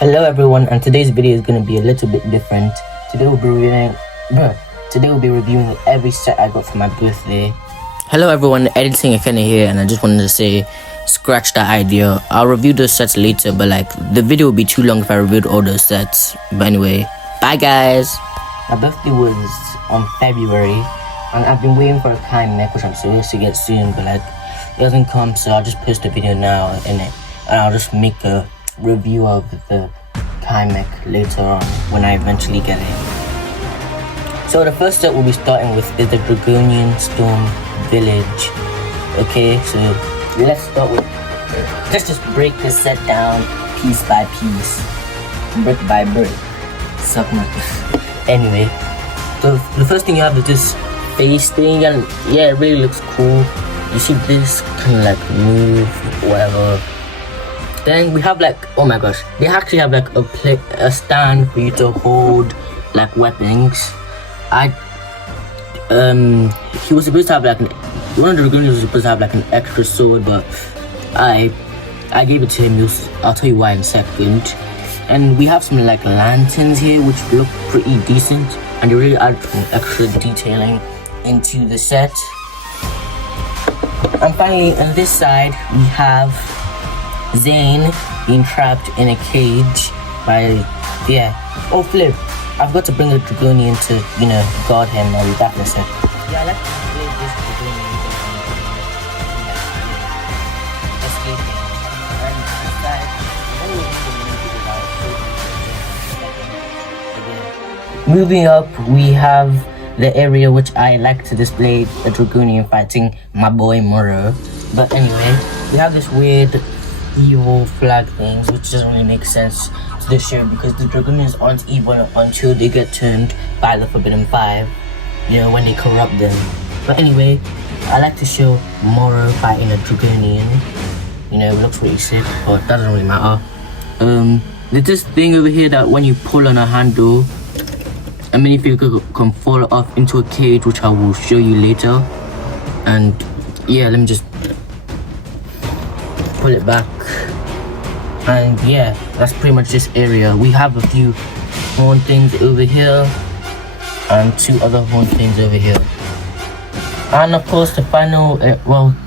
Hello everyone, and today's video is going to be a little bit different. Today we'll be reviewing every set I got for my birthday. Hello everyone, editing Akene here, and I just wanted to say, scratch that idea. I'll review those sets later, but the video would be too long if I reviewed all those sets. But anyway, bye guys! My birthday was on February, and I've been waiting for a kind neck, which I'm supposed to get soon, but it doesn't come, so I'll just post a video now in it, and I'll just make a review of the Kamek later on when I eventually get it. So the first set we'll be starting with is the Dragonian Storm village. Okay, so let's just break this set down piece by piece, brick by brick. Suck my anyway, so the first thing you have is this face thing, and yeah, it really looks cool. You see this kind of move, whatever. Then we have oh my gosh, they actually have a stand for you to hold weapons. He was supposed to have one of the Dragonians was supposed to have an extra sword, but I gave it to him. I'll tell you why in a second. And we have some lanterns here which look pretty decent, and they really add some extra detailing into the set. And finally on this side we have Zane being trapped in a cage by, oh flip, I forgot to bring a Dragonian to, guard him or that person. Yeah, let's play this Dragonian escaping. And moving up, we have the area which I like to display a Dragonian fighting my boy Muro. But anyway, we have this weird evil flag things which doesn't really make sense to the show, because the Dragonians aren't evil until they get turned by the Forbidden Five, when they corrupt them. But anyway, I like to show Moro fighting a Dragonian. It looks pretty sick, but that doesn't really matter. There's this thing over here that when you pull on a handle, a minifigure can fall off into a cage, which I will show you later. And yeah, let me just pull it back, and yeah, that's pretty much this area. We have a few horn things over here and two other horn things over here, and of course the final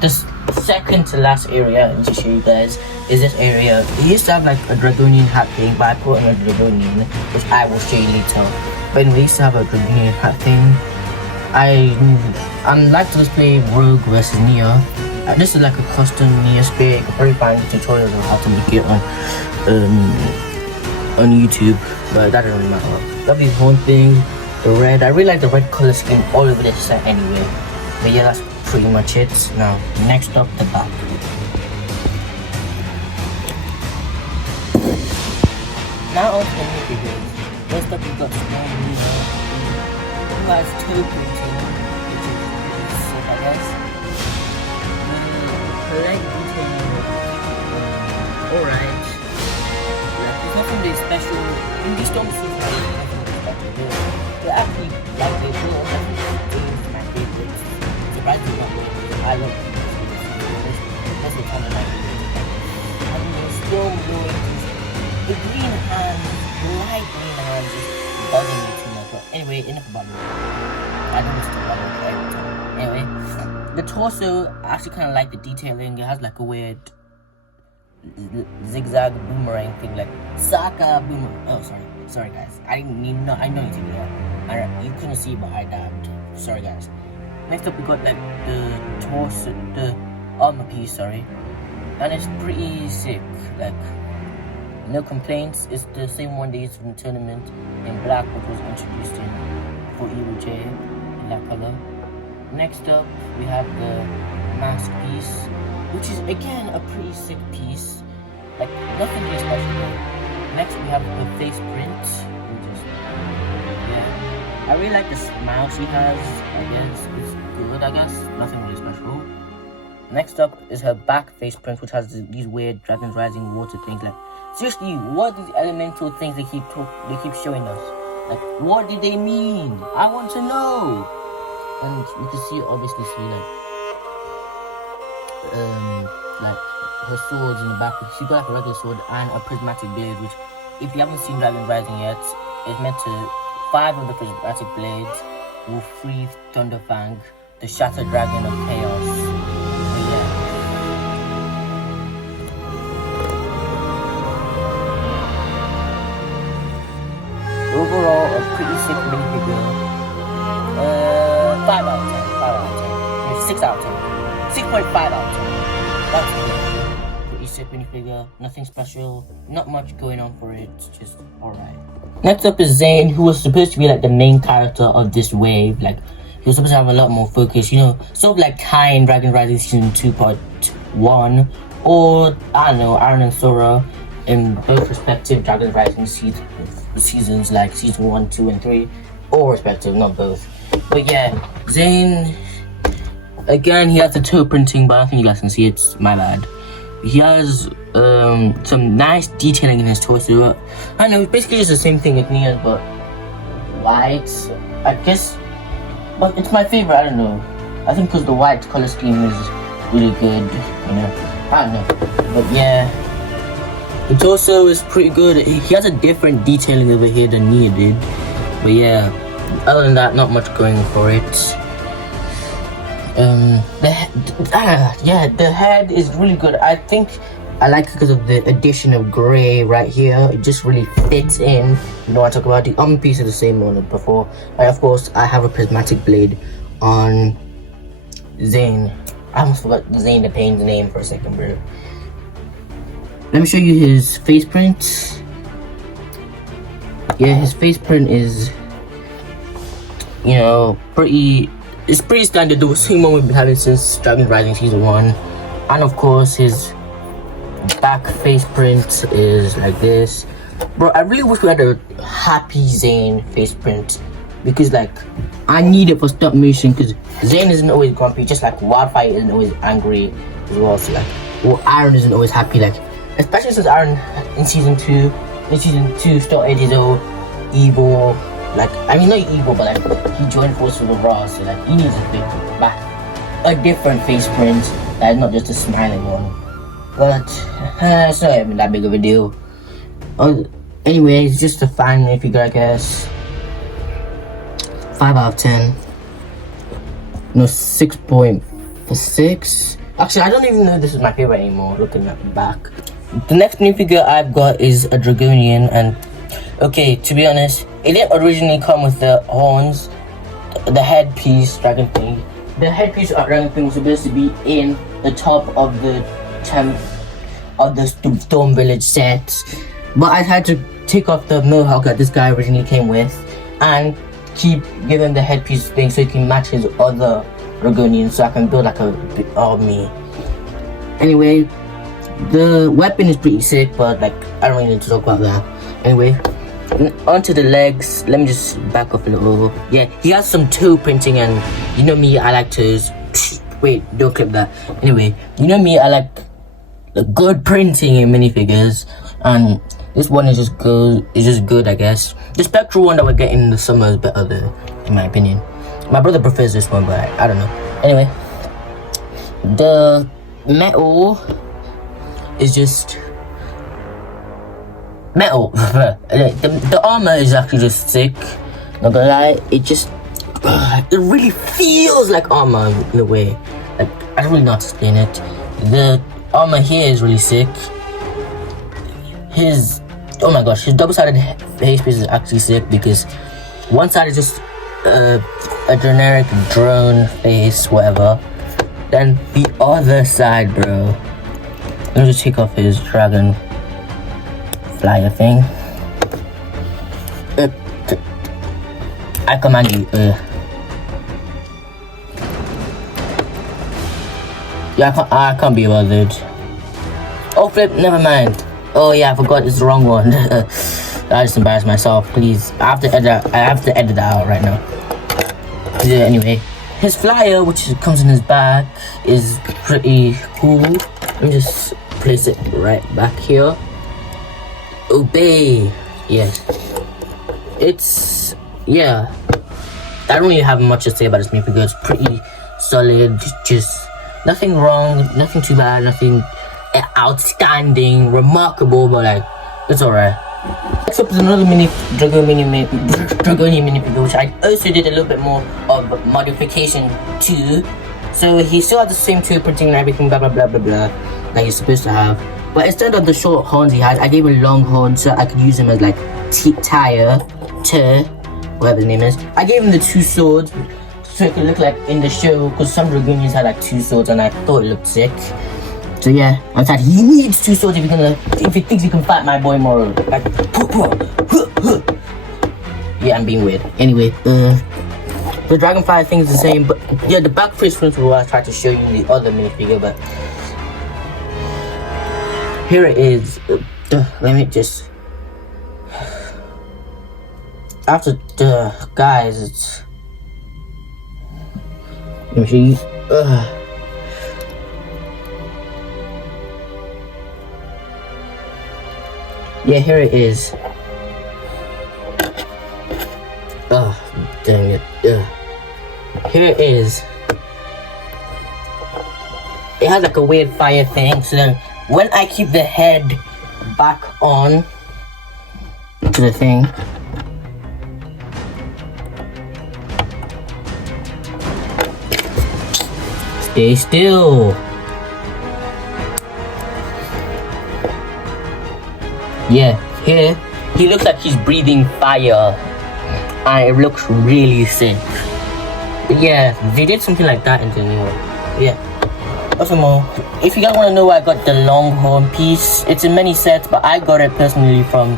this second to last area I need to show you guys is this area. It used to have a Dragonian hat thing, but I put on a Dragonian, which I will show you later. But anyway, we used to have a Dragonian hat thing. I'm like to display Rogue versus Nia. This is a custom Nia spray. You can probably find tutorials on how to make it on YouTube, but that doesn't really matter. Love these horn things, the red. I really like the red color scheme all over this set anyway. But yeah, that's pretty much it. Now, next up, the back. Now on to the minifigures. First up, we've got Small Nia, who has toe printing, which is sick, I guess. Leg detailing, alright. There's nothing really special. In these storm scenes, they're actually they feel my favorites. Surprisingly not well. I love them. That's the common I mean, the storm going, the green hands, the light green hands is bugging me too much. But anyway, enough about it. I don't still bother with every time. Anyway, the torso, I actually kind of like the detailing. It has a weird zigzag boomerang thing, Saka boomerang. Oh, sorry guys. I know you did that. You couldn't see, but I dabbed. Sorry guys. Next up, we got the torso, the armor piece. Sorry, and it's pretty sick. No complaints. It's the same one they used from the tournament in black, which was introduced in for Evil J in that color. Next up, we have the mask piece, which is again a pretty sick piece. Nothing really special. Next, we have the face print. I really like the smile she has. I guess it's good. Nothing really special. Next up is her back face print, which has these weird dragons rising water things. Seriously, what are these elemental things they keep showing us? What did they mean? I want to know. And you can obviously see her swords in the back. She got a regular sword and a prismatic blade, which if you haven't seen Dragon Rising yet, it's meant to 5 of the prismatic blades will free Thunderfang, the shattered dragon of chaos. But yeah. Overall, a pretty sick minifigure. 5 out of 10. 5 out of 10. 6 out of 10. 6.5 out of 10. That's good. Pretty sick minifigure. Nothing special. Not much going on for it. Just alright. Next up is Zane, who was supposed to be like the main character of this wave. Like, he was supposed to have a lot more focus, you know, sort of like Kai in Dragon Rising Season 2 Part 1, or, I don't know, Aaron and Sora in both respective Dragon Rising seasons, like Season 1, 2, and 3, or respective, not both. But yeah, Zane, again, he has the toe printing, but I don't think you guys can see it, my bad. He has some nice detailing in his torso. I know, it's basically just the same thing as Nia's, but white, I guess. But it's my favorite, I don't know. I think because the white color scheme is really good, you know. I don't know. But yeah, the torso is pretty good. He has a different detailing over here than Nia did. But yeah, other than that, not much going for it. The head is really good. I think I like it because of the addition of gray right here. It just really fits in. You know what I talk about? The arm piece is the same one as before. And of course, I have a prismatic blade on Zane. I almost forgot Zane the Pain's name for a second, bro. Let me show you his face print. Yeah, his face print is, you know, it's pretty standard. The same one we've been having since Dragon Rising Season 1. And of course, his back face print is like this. Bro, I really wish we had a happy Zane face print, because like I need it for stop motion, because Zane isn't always grumpy, just like Wildfire isn't always angry as well. So like, well, Aaron isn't always happy, like especially since Aaron in season 2 started his own evil, like, I mean not evil, but like he joined forces with Raw, so like he needs a big back, a different face print that's not just a smiling one. But it's not even that big of a deal. Anyway, it's just a fine figure, I guess. 5 out of 10. No, 6.6. Actually, I don't even know if this is my favorite anymore, looking at the back. The next new figure I've got is a Dragonian, and okay, to be honest, it didn't originally come with the horns, the headpiece, dragon thing. The headpiece of dragon thing was supposed to be in the top of the Storm Village set, but I had to take off the mohawk that this guy originally came with and keep giving the headpiece thing so he can match his other Dragonian, so I can build like a big army. Anyway, the weapon is pretty sick, but like I don't really need to talk about that. Anyway, onto the legs. Let me just back up a little. Yeah, he has some toe printing, and you know me, I like toes. Wait, don't clip that. Anyway, you know me, I like the good printing in minifigures, and this one is just good, I guess. The spectral one that we're getting in the summer is better though, in my opinion. My brother prefers this one, but I don't know. Anyway, the metal is just metal. the armor is actually just sick. Not gonna lie, it really feels like armor in a way. Like, I don't really know how to explain it. The armor here is really sick. Oh my gosh, his double-sided face piece is actually sick, because one side is just a generic drone face, whatever. Then the other side, bro. Let me just take off his dragon flyer thing. I command you. Yeah, I can't be bothered. Oh flip, never mind. Oh yeah, I forgot it's the wrong one. I just embarrassed myself. Please, I have to edit that out right now. Yeah, anyway, his flyer, which comes in his back, is pretty cool. Let me just place it right back here. Obey. Yes. Yeah. I don't really have much to say about this minifigure. It's pretty solid. Just nothing wrong, nothing too bad, nothing outstanding, remarkable, but like, it's alright. Next up is another Dragonian mini figure, which I also did a little bit more of modification to. So he still has the same 2 printing and everything, blah blah blah blah blah, like he's supposed to have. But instead of the short horns he had, I gave him long horns so I could use him as like whatever his name is. I gave him the 2 swords so it could look like in the show, because some Dragonians had like 2 swords and I thought it looked sick. So yeah, I thought he needs 2 swords if he thinks he can fight my boy Moro. Like, yeah, I'm being weird. Anyway, the Dragonfire thing is the same, but yeah, the back face principle I tried to show you in the other minifigure, but here it is. Let me just, after the guys, it's, let me show you. Yeah, here it is. Oh, dang it. Here it is. It has like a weird fire thing, so then when I keep the head back on to the thing, stay still. Yeah, here he looks like he's breathing fire and it looks really sick. But yeah, they did something like that in the new one. Yeah. Also more, if you guys want to know where I got the longhorn piece, it's in many sets, but I got it personally from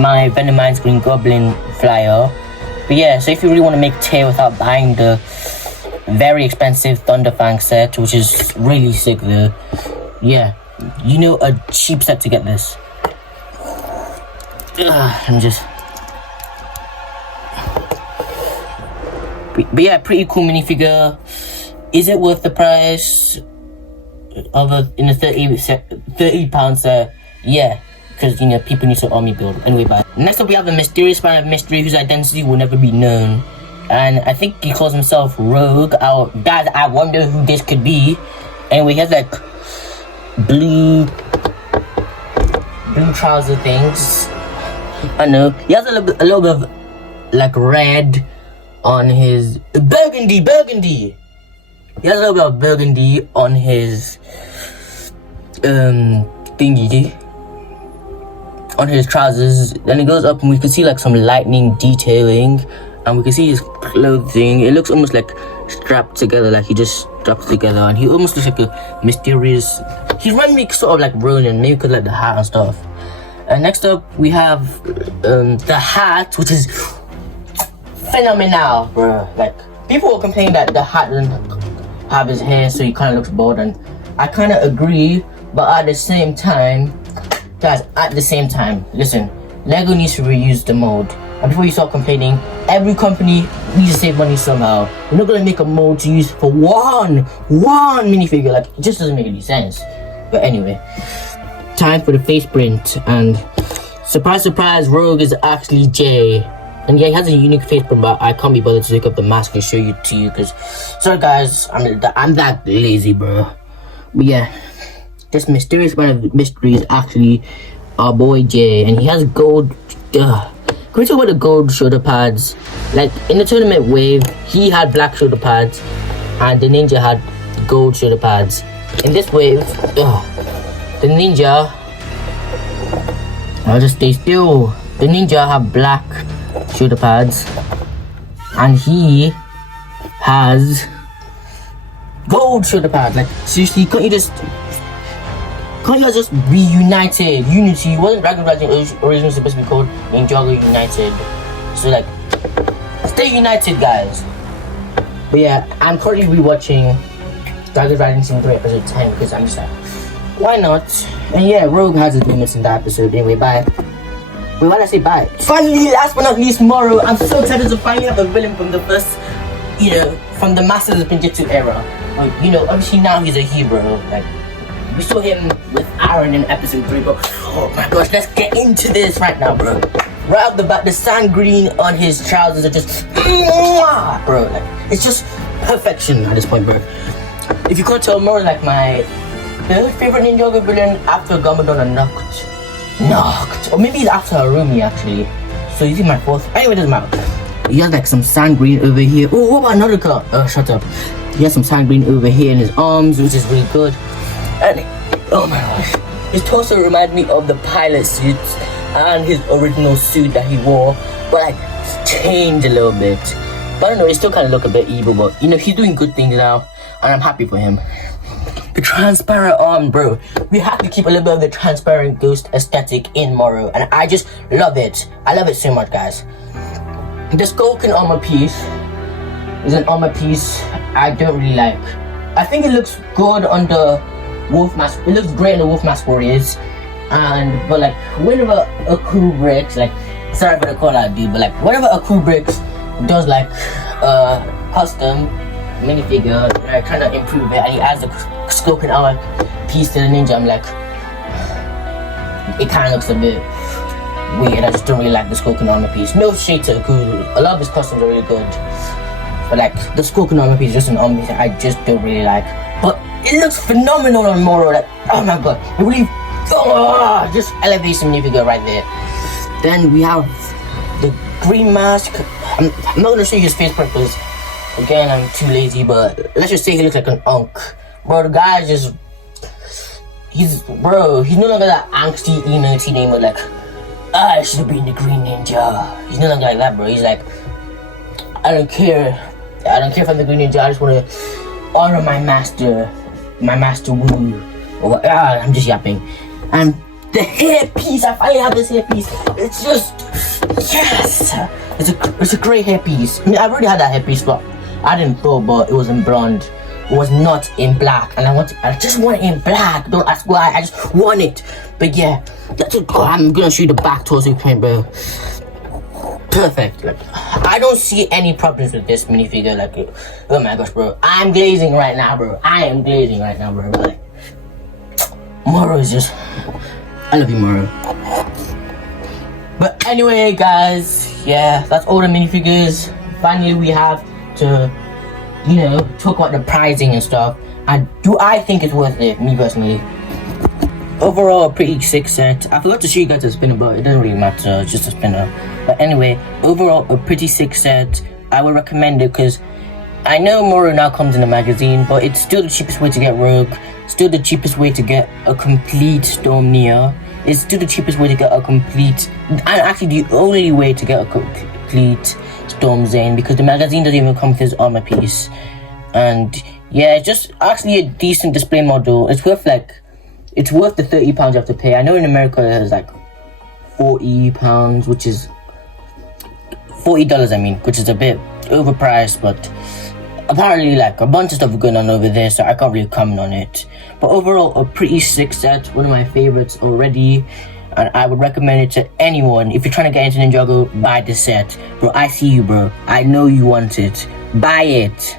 my Venomized Green Goblin flyer. But yeah, so if you really want to make tail without buying the very expensive Thunderfang set, which is really sick though, yeah, you know, a cheap set to get this. I'm just, but yeah, pretty cool minifigure. Is it worth the price of in a £30 set? Yeah, because you know people need to army build. Anyway, bye. Next up we have a mysterious man of mystery whose identity will never be known, and I think he calls himself Rogue. Guys, I wonder who this could be. Anyway, he has like blue trouser things. I know he has a little bit of like red on his burgundy. He has a little bit of burgundy on his thingy, on his trousers. Then it goes up and we can see like some lightning detailing, and we can see his clothing. It looks almost like strapped together, like he just strapped together, and he almost looks like a mysterious. He's running me sort of like Ronin, maybe because like the hat and stuff. And next up we have the hat, which is phenomenal, bro. Like people will complain that the hat doesn't have his hair, so he kind of looks bald, and I kind of agree. But at the same time, guys, listen, Lego needs to reuse the mold. And before you start complaining, every company needs to save money somehow. We're not gonna make a mold to use for one minifigure. Like, it just doesn't make any sense. But anyway, time for the face print, and surprise, Rogue is actually Jay. And yeah, he has a unique face print, but I can't be bothered to take up the mask and show you to you, because sorry guys, I'm that lazy, bro. But yeah, this mysterious man of mystery is actually our boy Jay, and he has gold. Can we talk about the gold shoulder pads? Like in the tournament wave, he had black shoulder pads, and the ninja had gold shoulder pads. In this wave, the ninja, I'll just stay still. The ninja have black shoulder pads, and he has gold shoulder pads. Like seriously, can't you guys just be united? Unity. Wasn't Dragon originally supposed to be called Ninjago United? So like, stay united, guys. But yeah, I'm currently rewatching Dragon Riding Season 3 episode 10 because I'm just like, why not? And yeah, Rogue has his limits in that episode. Anyway, bye. Wait, why did I say bye? Finally, last but not least, Moro. I'm so excited to finally have a villain from the first, from the Masters of Ninjutsu era. Obviously now he's a hero. Like, we saw him with Aaron in episode 3, but oh my gosh, let's get into this right now, bro. Right off the bat, the sand green on his trousers are just, bro, like, it's just perfection at this point, bro. If you can't tell, Moro like my favorite Ninjago villain after Gamadon and Noct. knocked. Or maybe it's after Harumi actually. So you see my fourth. Anyway, doesn't matter. He has like some sand green over here. Oh, what about another color? Shut up. He has some sand green over here in his arms, which is really good. And oh my gosh, his torso reminds me of the pilot suits and his original suit that he wore, but like changed a little bit. But I don't know, he still kind of look a bit evil, but you know, he's doing good things now, and I'm happy for him. The transparent arm, bro. We have to keep a little bit of the transparent ghost aesthetic in Moro, and I just love it. I love it so much, guys. The Skulking armor piece is an armor piece I don't really like. I think it looks good on the Wolf Mask. It looks great on the Wolf Mask Warriors, but like whenever a crew breaks, like sorry for the call out, dude, but like whenever a crew breaks does like custom minifigure, like trying to improve it, and he adds the Skulking armor piece to the ninja, I'm like, it kind of looks a bit weird. I just don't really like the Skulking armor piece. No shade to Akuru. A lot of his costumes are really good, but like the Skulking armor piece is just an armor piece I just don't really like. But it looks phenomenal on Moro. Like, oh my god, it really just elevates the minifigure right there. Then we have the green mask. I'm not gonna show you his face part because again I'm too lazy, but let's just say he looks like an unk. Bro, the guy just he's no longer that angsty emo teenager like I should have been the Green Ninja. He's no longer like that, bro. He's like, I don't care if I'm the Green Ninja. I just want to honor my master Wu. I'm just yapping. And the hairpiece, I finally have this hairpiece. It's just yes. It's a great hairpiece. I mean, I've already had that hairpiece, but I didn't throw. But it was in blonde. It was not in black, and I just want it in black. Don't ask why. I just want it. But yeah, I'm gonna show you the back torso paint, bro. Perfect. Like, I don't see any problems with this minifigure. Like, oh my gosh, bro. I'm glazing right now, bro. Like, Moro is just, I love you, Moro. But anyway, guys, yeah, that's all the minifigures. Finally, we have to, you know, talk about the pricing and stuff. And do I think it's worth it? Me personally. Overall, a pretty sick set. I forgot to show you guys the spinner, but it doesn't really matter. It's just a spinner. But anyway, overall, a pretty sick set. I would recommend it because I know Moro now comes in a magazine, but it's still the cheapest way to get Rogue. Still the cheapest way to get a complete Storm Neo. It's still the cheapest way to get a complete, and actually the only way to get a complete Storm Zane, because the magazine doesn't even come with his armor piece. And yeah, it's just actually a decent display model. It's worth the £30 you have to pay. I know in America it's like £40, which is $40, I mean, which is a bit overpriced, but apparently like a bunch of stuff is going on over there, so I can't really comment on it. But overall, a pretty sick set, one of my favorites already, and I would recommend it to anyone. If you're trying to get into Ninjago, buy this set. Bro, I see you, bro. I know you want it. Buy it.